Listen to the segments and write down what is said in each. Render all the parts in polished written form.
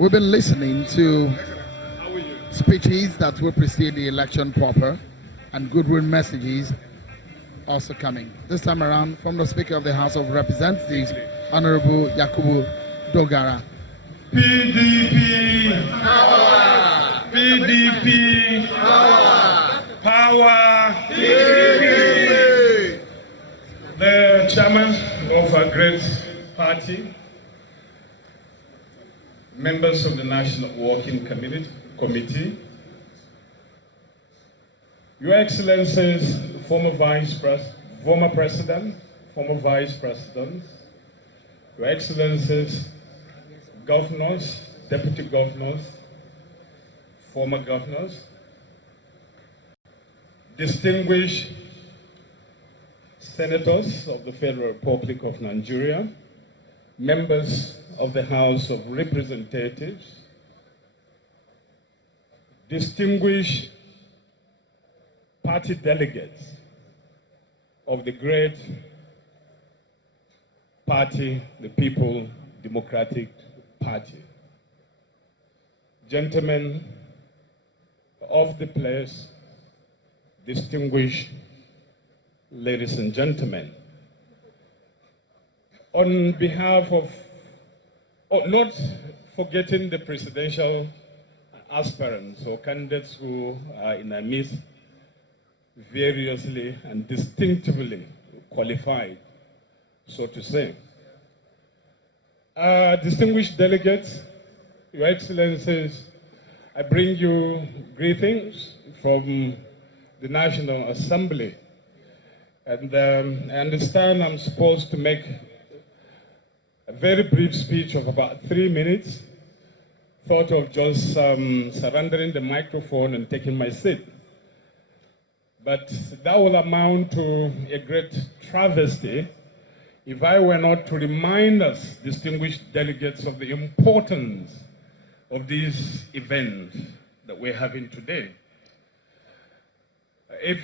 We've been listening to speeches that will precede the election proper and goodwill messages also coming. This time around from the Speaker of the House of Representatives, Honorable Yakubu Dogara. PDP power! PDP power! Power! PDP! The chairman of a great party, members of the National Working Committee, Your Excellencies, former President, former Vice Presidents, Your Excellencies, governors, deputy governors, former governors, distinguished senators of the Federal Republic of Nigeria, members of the House of Representatives, distinguished party delegates of the great party, the People Democratic Party, gentlemen of the place, distinguished ladies and gentlemen, on behalf of, not forgetting the presidential aspirants or candidates who are in our midst, variously and distinctively qualified, so to say. Distinguished delegates, Your Excellencies, I bring you greetings from the National Assembly. And I understand I'm supposed to make a very brief speech of about 3 minutes. Thought of just surrendering the microphone and taking my seat. But that will amount to a great travesty if I were not to remind us, distinguished delegates, of the importance of this event that we're having today. If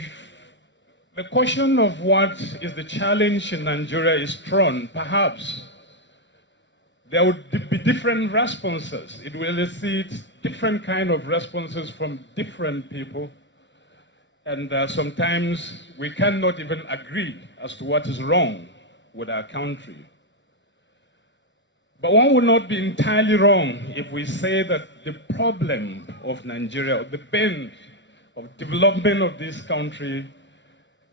the question of what is the challenge in Nigeria is thrown, perhaps there would be different responses. It will elicit different kind of responses from different people. And sometimes we cannot even agree as to what is wrong with our country. But one would not be entirely wrong if we say that the problem of Nigeria, or the bend of development of this country,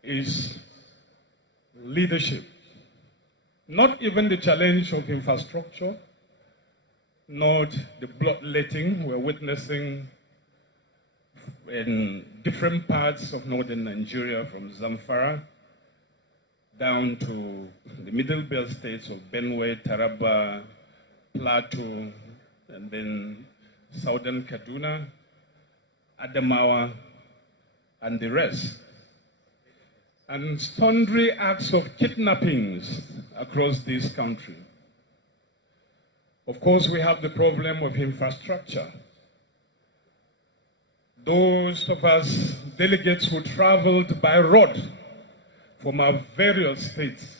is leadership. Not even the challenge of infrastructure, not the bloodletting we're witnessing in different parts of northern Nigeria, from Zamfara down to the middle belt states of Benue, Taraba, Plateau, and then southern Kaduna, Adamawa, and the rest. And sundry acts of kidnappings across this country. Of course, we have the problem of infrastructure. Those of us delegates who traveled by road from our various states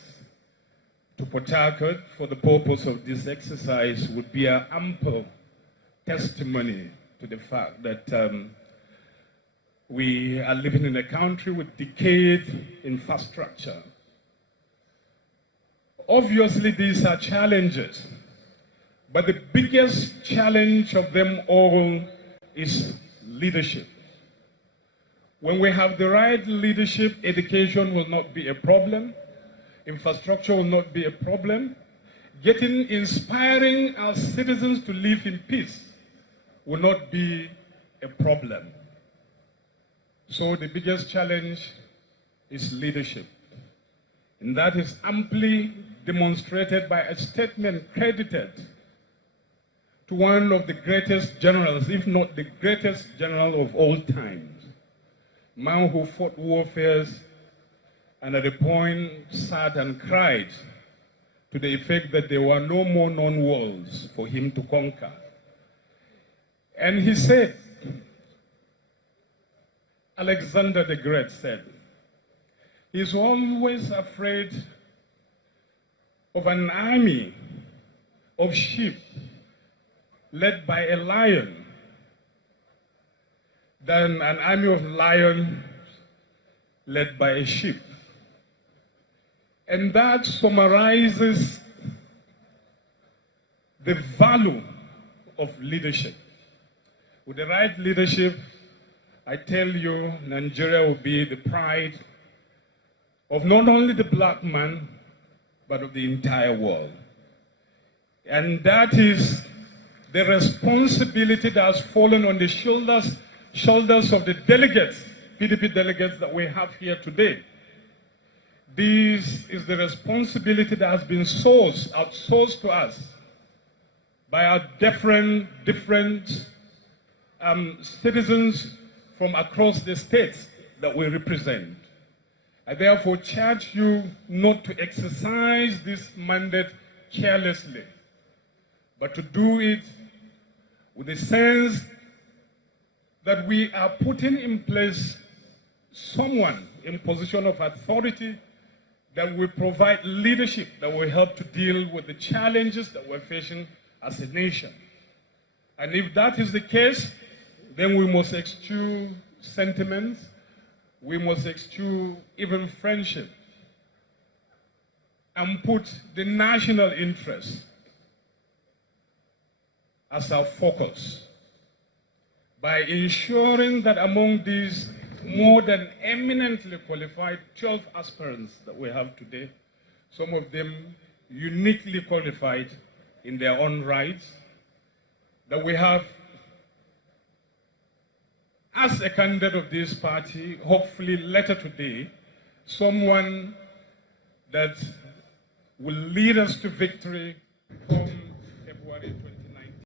to Port Harcourt for the purpose of this exercise would be an ample testimony to the fact that we are living in a country with decayed infrastructure. Obviously, these are challenges, but the biggest challenge of them all is leadership. When we have the right leadership, education will not be a problem, infrastructure will not be a problem, inspiring our citizens to live in peace will not be a problem. So the biggest challenge is leadership. And that is amply demonstrated by a statement credited to one of the greatest generals, if not the greatest general of all times. Man who fought warfares and at a point sat and cried to the effect that there were no more known worlds for him to conquer. And he said, Alexander the Great said, he's always afraid of an army of sheep led by a lion than an army of lions led by a sheep. And that summarizes the value of leadership. With the right leadership, I tell you, Nigeria will be the pride of not only the black man, but of the entire world. And that is the responsibility that has fallen on the shoulders of the delegates, PDP delegates that we have here today. This is the responsibility that has been outsourced to us by our different citizens from across the states that we represent. I therefore charge you not to exercise this mandate carelessly, but to do it with a sense that we are putting in place someone in position of authority that will provide leadership that will help to deal with the challenges that we're facing as a nation. And if that is the case, then we must eschew sentiments, we must eschew even friendship, and put the national interest as our focus by ensuring that among these more than eminently qualified 12 aspirants that we have today, some of them uniquely qualified in their own rights, that we have, as a candidate of this party, hopefully later today, someone that will lead us to victory come February 20.